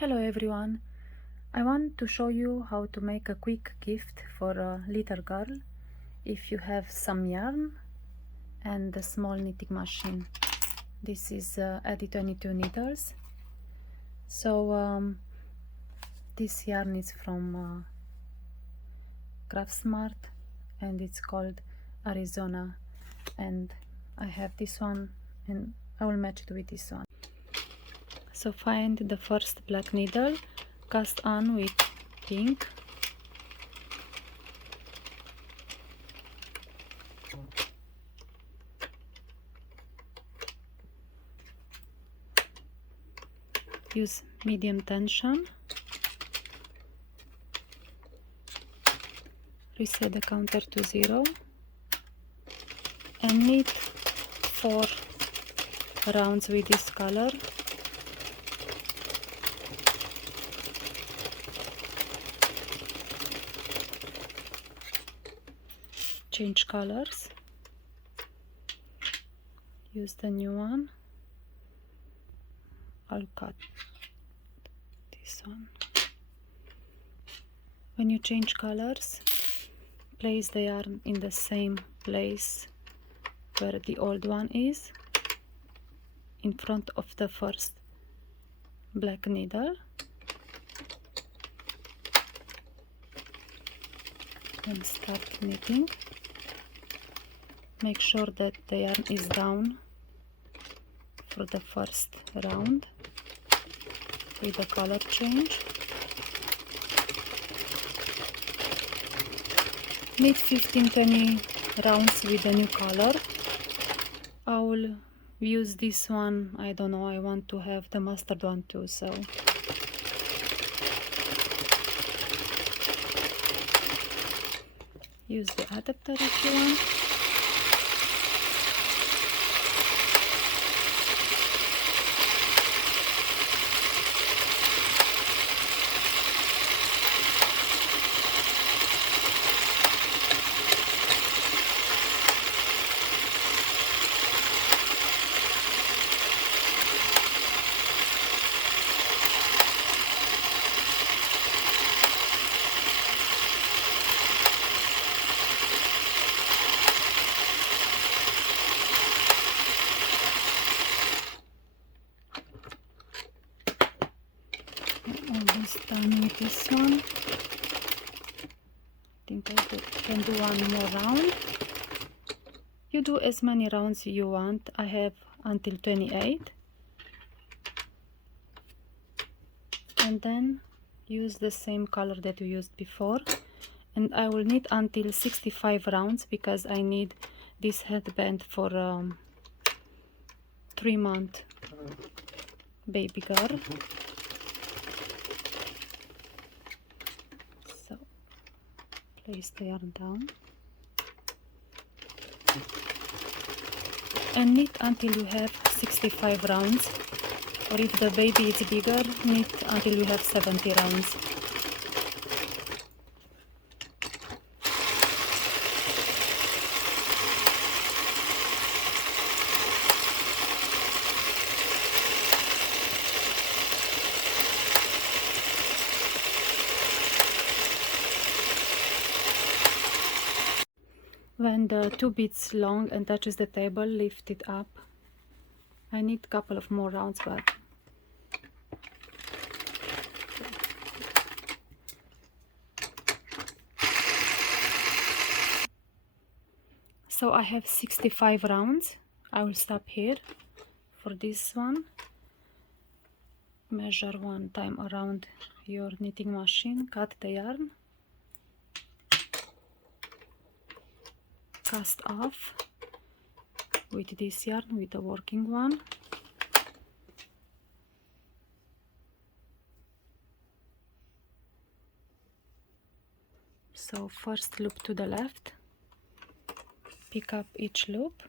Hello everyone, I want to show you how to make a quick gift for a little girl if you have some yarn and a small knitting machine. This is Addi 22 needles. So this yarn is from Craft Smart and it's called Arizona, and I have this one and I will match it with this one. So find the first black needle, cast on with pink, use medium tension, reset the counter to 0 and knit 4 rounds with this color. Change colors, use the new one. I'll cut this one. When you change colors, place the yarn in the same place where the old one is, in front of the first black needle, and start knitting. Make sure that the yarn is down for the first round with the color change. Knit 15-20 rounds with the new color. I will use this one, I don't know, I want to have the mustard one too, so use the adapter if you want. Almost done with this one. I think I can do one more round. You do as many rounds you want. I have until 28, and then use the same color that you used before, and I will knit until 65 rounds because I need this headband for 3-month baby girl. So place the yarn down and knit until you have 65 rounds, or if the baby is bigger, knit until you have 70 rounds. When the 2 beads long and touches the table, lift it up. I need a couple of more rounds, but so I have 65 rounds. I will stop here for this one. Measure 1 time around your knitting machine, cut the yarn, cast off with this yarn, with the working one. So first loop to the left, pick up each loop,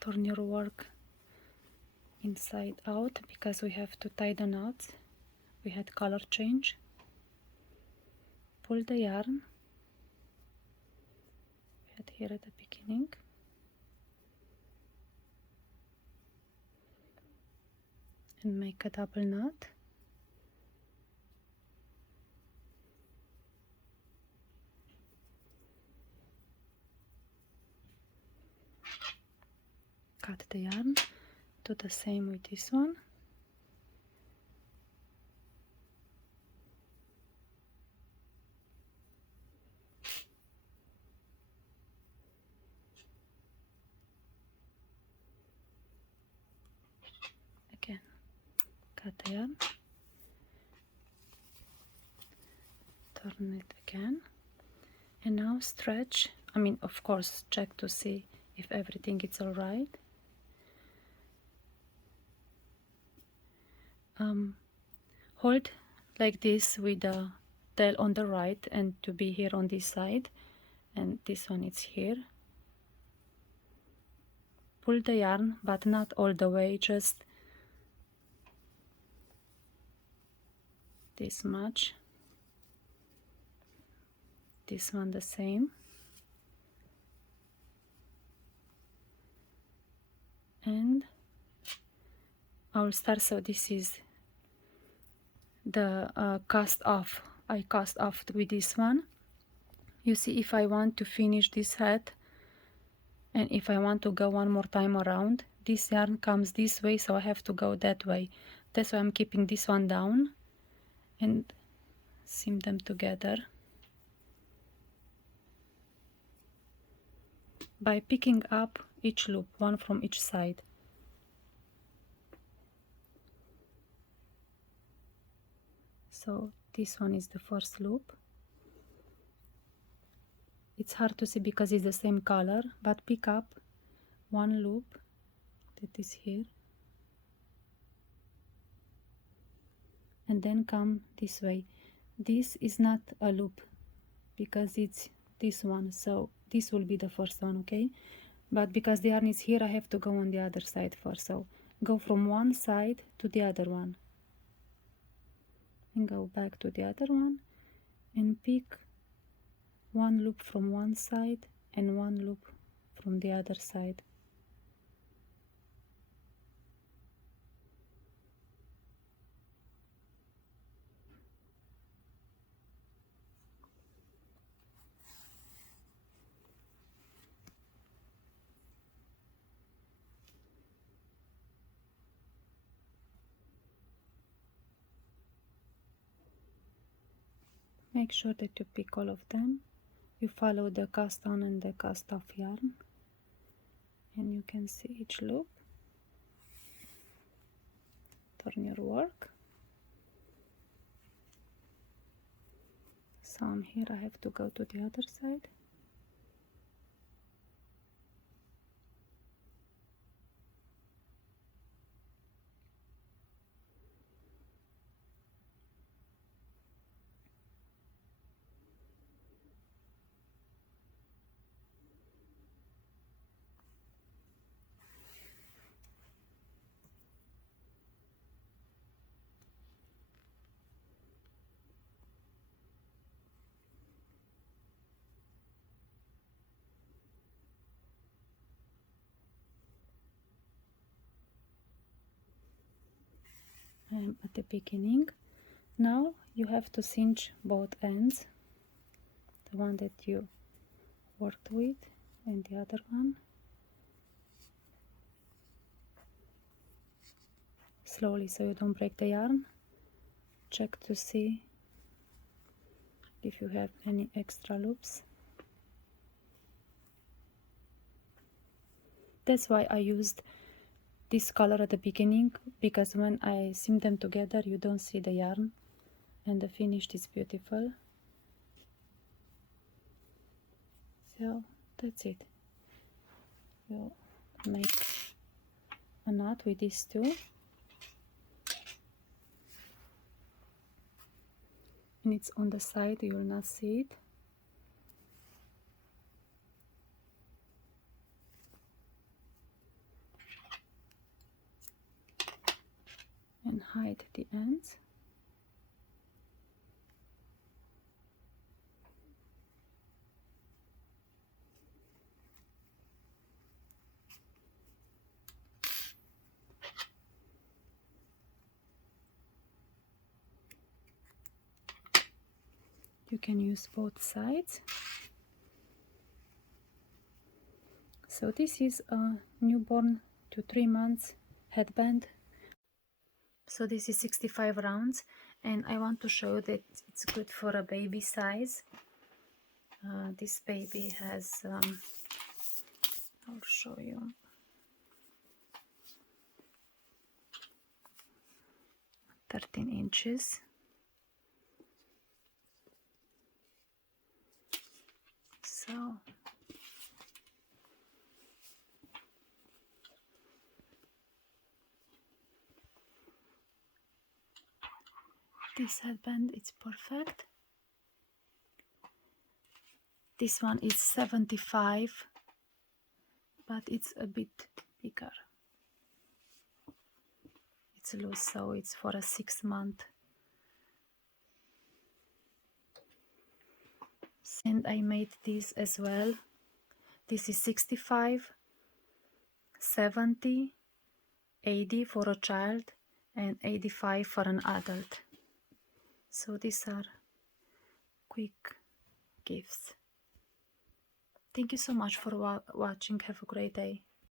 Turn your work inside out because we have to tie the knots. We had color change. Pull the yarn. We had here at the beginning. And make a double knot. Cut the yarn. Do the same with this one. Again, cut the yarn. Turn it again. And now stretch. Of course, check to see if everything is all right. Hold like this with the tail on the right and to be here on this side, and this one is here. Pull the yarn, but not all the way, just this much. This one the same. And I'll start, so this is the cast off. I cast off with this one. You see, if I want to finish this head and if I want to go one more time around, this yarn comes this way, so I have to go that way. That's why I'm keeping this one down and seam them together by picking up each loop, one from each side. So this one is the first loop. It's hard to see because it's the same color, but pick up one loop that is here and then come this way. This is not a loop because it's this one, so this will be the first one, okay? But because the yarn is here, I have to go on the other side first. So go from one side to the other one and go back to the other one and pick one loop from one side and one loop from the other side. Make sure that you pick all of them. You follow the cast on and the cast off yarn, and you can see each loop. Turn your work. So I'm here, I have to go to the other side. I'm at the beginning. Now you have to cinch both ends, the one that you worked with and the other one. Slowly, so you don't break the yarn. Check to see if you have any extra loops. That's why I used this color at the beginning, because when I seam them together you don't see the yarn and the finish is beautiful. So that's it. We'll make a knot with these two, and it's on the side, you will not see it. And hide the ends. You can use both sides. So this is a newborn to 3 months headband. So this is 65 rounds, and I want to show that it's good for a baby size. This baby has, I'll show you, 13 inches. So this headband is perfect. This one is 75, but it's a bit bigger. It's loose, so it's for a 6-month. And I made this as well. This is 65, 70, 80 for a child, and 85 for an adult. So these are quick gifts. Thank you so much for watching. Have a great day.